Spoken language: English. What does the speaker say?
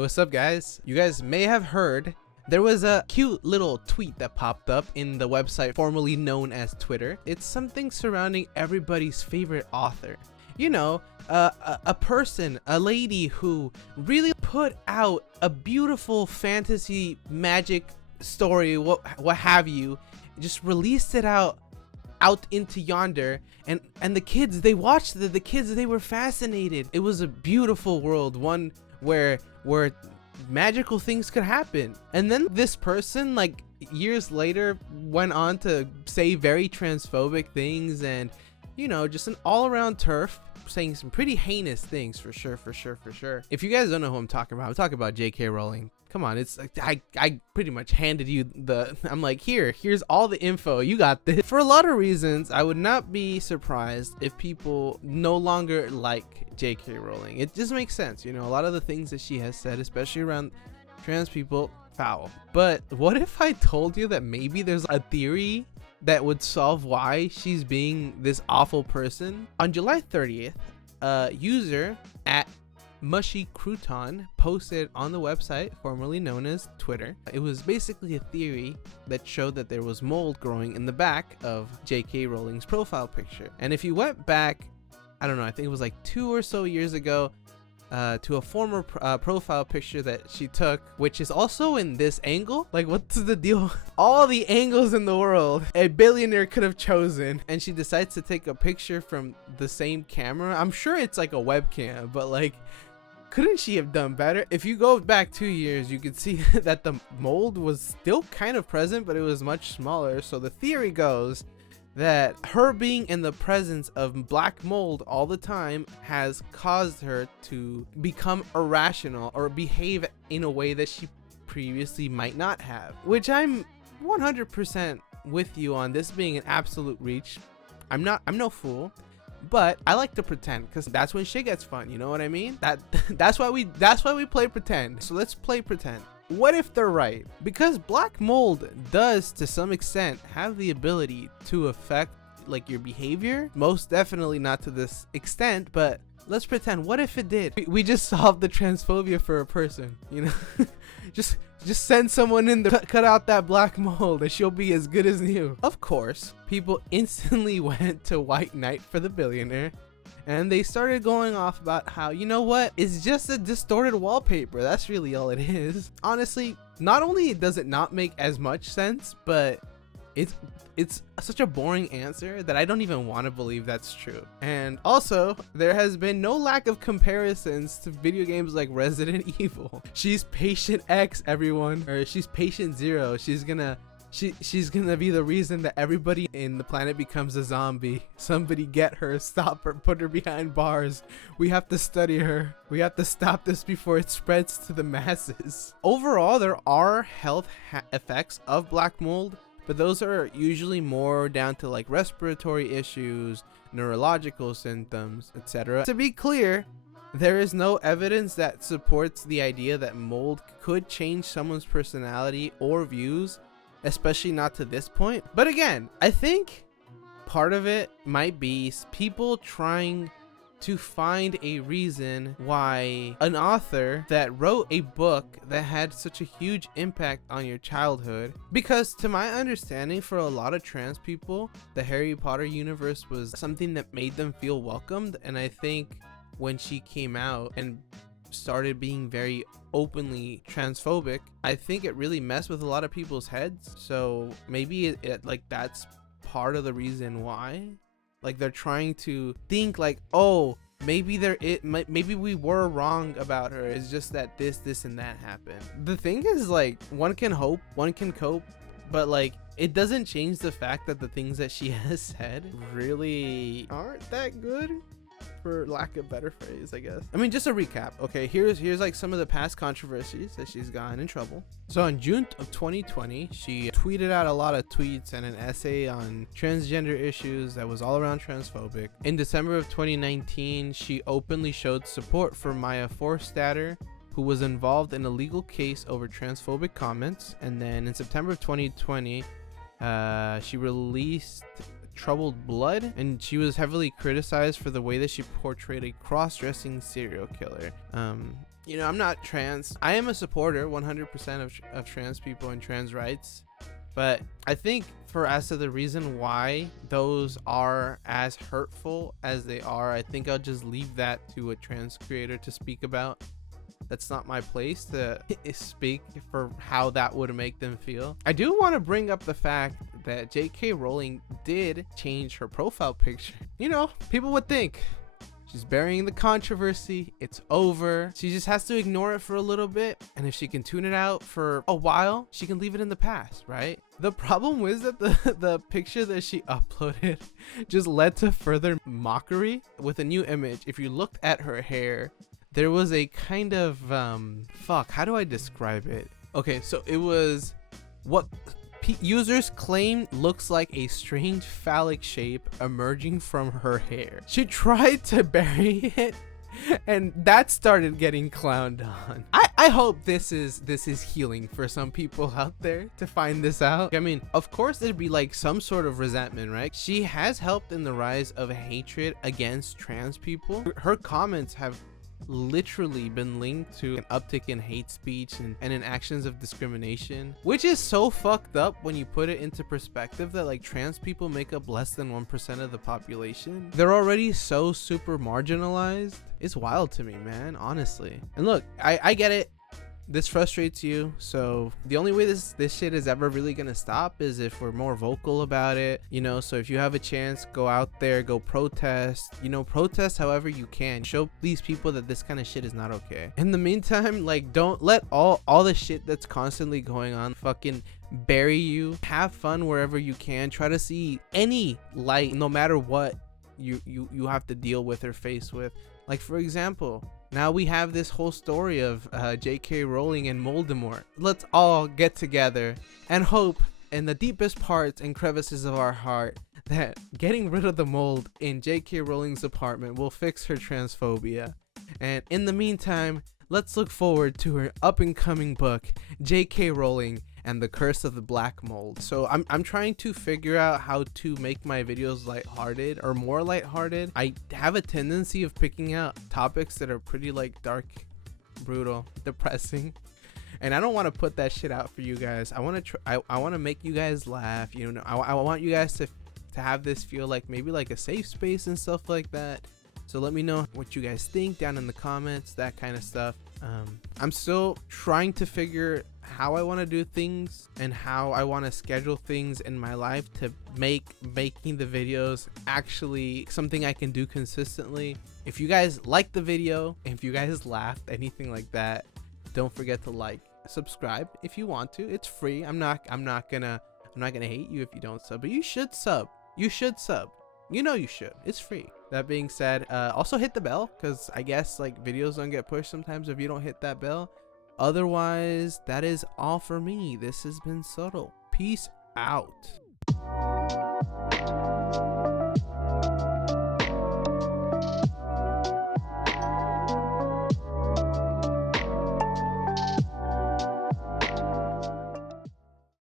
What's up, guys? You guys may have heard there was a cute little tweet that popped up in the website formerly known as Twitter. It's something surrounding everybody's favorite author. You know, a person, a lady who really put out a beautiful fantasy magic story, what have you, just released it out into yonder, and the kids, they watched it. The kids, they were fascinated. It was a beautiful world, one where magical things could happen. And then this person, like, years later went on to say very transphobic things, and you know, just an all-around turf, saying some pretty heinous things, for sure. If you guys don't know who I'm talking about J.K. Rowling. Come on, it's like I pretty much handed you I'm like, here's all the info, you got this. For a lot of reasons, I would not be surprised if people no longer like J.K. Rowling. It just makes sense, you know, a lot of the things that she has said, especially around trans people, foul. But what if I told you that maybe there's a theory that would solve why she's being this awful person? On July 30th, a user at Mushy Crouton posted on the website formerly known as Twitter. It was basically a theory that showed that there was mold growing in the back of J.K. Rowling's profile picture. And if you went back, I don't know, I think it was like 2 or so years ago, to a former profile picture that she took, which is also in this angle. Like, what's the deal? All the angles in the world a billionaire could have chosen, and she decides to take a picture from the same camera. I'm sure it's like a webcam, but like, couldn't she have done better? If you go back 2 years, you could see that the mold was still kind of present, but it was much smaller. So the theory goes that her being in the presence of black mold all the time has caused her to become irrational or behave in a way that she previously might not have, which I'm 100% with you on this being an absolute reach. I'm no fool, but I like to pretend, because that's when shit gets fun, you know what I mean? That's why we play pretend. So let's play pretend. What if they're right? Because black mold does, to some extent, have the ability to affect like your behavior. Most definitely not to this extent, but let's pretend. What if it did? We just solved the transphobia for a person, you know? just send someone in to cut out that black mold and she'll be as good as new. Of course, people instantly went to White Knight for the billionaire, and they started going off about how, you know what, it's just a distorted wallpaper. That's really all it is. Honestly, not only does it not make as much sense, but it's such a boring answer that I don't even want to believe that's true. And also, there has been no lack of comparisons to video games like Resident Evil. She's Patient X, everyone, or she's Patient Zero. She's gonna be the reason that everybody in the planet becomes a zombie. Somebody get her, stop her, put her behind bars. We have to study her. We have to stop this before it spreads to the masses. Overall, there are health effects of black mold, but those are usually more down to like respiratory issues, neurological symptoms, etc. To be clear, there is no evidence that supports the idea that mold could change someone's personality or views, especially not to this point. But again, I think part of it might be people trying to find a reason why an author that wrote a book that had such a huge impact on your childhood, because to my understanding, for a lot of trans people, the Harry Potter universe was something that made them feel welcomed. And I think when she came out and started being very openly transphobic, I think it really messed with a lot of people's heads. So maybe it like, that's part of the reason why, like, they're trying to think like, oh, maybe maybe we were wrong about her. It's just that this and that happened. The thing is, like, one can hope, one can cope, but like, it doesn't change the fact that the things that she has said really aren't that good, for lack of better phrase, I guess. I mean, just a recap. Okay, here's like some of the past controversies that she's gotten in trouble. So in June of 2020, she tweeted out a lot of tweets and an essay on transgender issues that was all around transphobic. In December of 2019, she openly showed support for Maya Forstater, who was involved in a legal case over transphobic comments. And then in September of 2020, she released Troubled Blood, and she was heavily criticized for the way that she portrayed a cross-dressing serial killer. You know, I'm not trans. I am a supporter 100% of trans people and trans rights. But I think for as to the reason why those are as hurtful as they are, I think I'll just leave that to a trans creator to speak about. That's not my place to speak for how that would make them feel. I do want to bring up the fact that J.K. Rowling did change her profile picture. You know, people would think she's burying the controversy, it's over. She just has to ignore it for a little bit, and if she can tune it out for a while, she can leave it in the past, right? The problem was that the picture that she uploaded just led to further mockery with a new image. If you looked at her hair, there was a kind of how do I describe it? Okay, so it was what users claim looks like a strange phallic shape emerging from her hair. She tried to bury it, and that started getting clowned on. I hope this is healing for some people out there to find this out. I mean, of course it'd be like some sort of resentment, right? She has helped in the rise of hatred against trans people. Her comments have literally been linked to an uptick in hate speech and in actions of discrimination, which is so fucked up when you put it into perspective that like trans people make up less than 1% of the population. They're already so super marginalized. It's wild to me, man, honestly. And look, I get it. This frustrates you, so the only way this shit is ever really gonna stop is if we're more vocal about it, you know. So if you have a chance, go out there, go protest, you know, protest however you can. Show these people that this kind of shit is not okay. In the meantime, like, don't let all the shit that's constantly going on fucking bury you. Have fun wherever you can. Try to see any light, no matter what you have to deal with or face with. Like, for example, now we have this whole story of J.K. Rowling and Voldemort. Let's all get together and hope in the deepest parts and crevices of our heart that getting rid of the mold in J.K. Rowling's apartment will fix her transphobia. And in the meantime, let's look forward to her up-and-coming book, J.K. Rowling and the Curse of the Black Mold. So I'm trying to figure out how to make my videos lighthearted or more lighthearted. I have a tendency of picking out topics that are pretty like dark, brutal, depressing, and I don't want to put that shit out for you guys. I want to make you guys laugh. You know, I want you guys to have this feel like maybe like a safe space and stuff like that. So let me know what you guys think down in the comments, that kind of stuff. I'm still trying to figure how I want to do things and how I want to schedule things in my life to make making the videos actually something I can do consistently. If you guys like the video, if you guys laughed, anything like that, don't forget to like, subscribe if you want to. It's free. I'm not gonna hate you if you don't sub, but you should sub. You should sub. You know you should. It's free. That being said, also hit the bell, because I guess like videos don't get pushed sometimes if you don't hit that bell. Otherwise, that is all for me. This has been Subtle. Peace out.